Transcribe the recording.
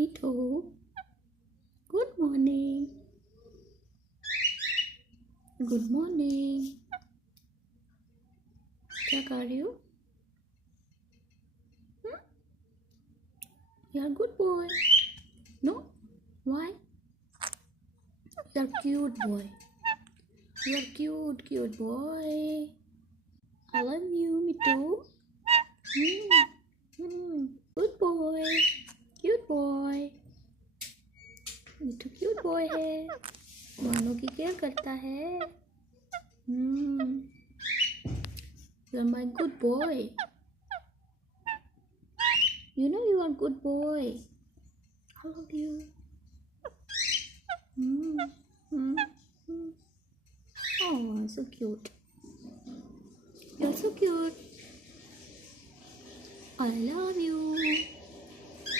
Mithu, good morning. Good morning. क्या कर रही हो? You are good boy. No? Why? You are cute boy. You are cute boy. I love you, Mithu. Good boy. Cute boy. Mithu cute boy है, मानो की care करता है. You are my good boy. You know you are good boy. I love you. Oh, so cute. You're so cute. I love you.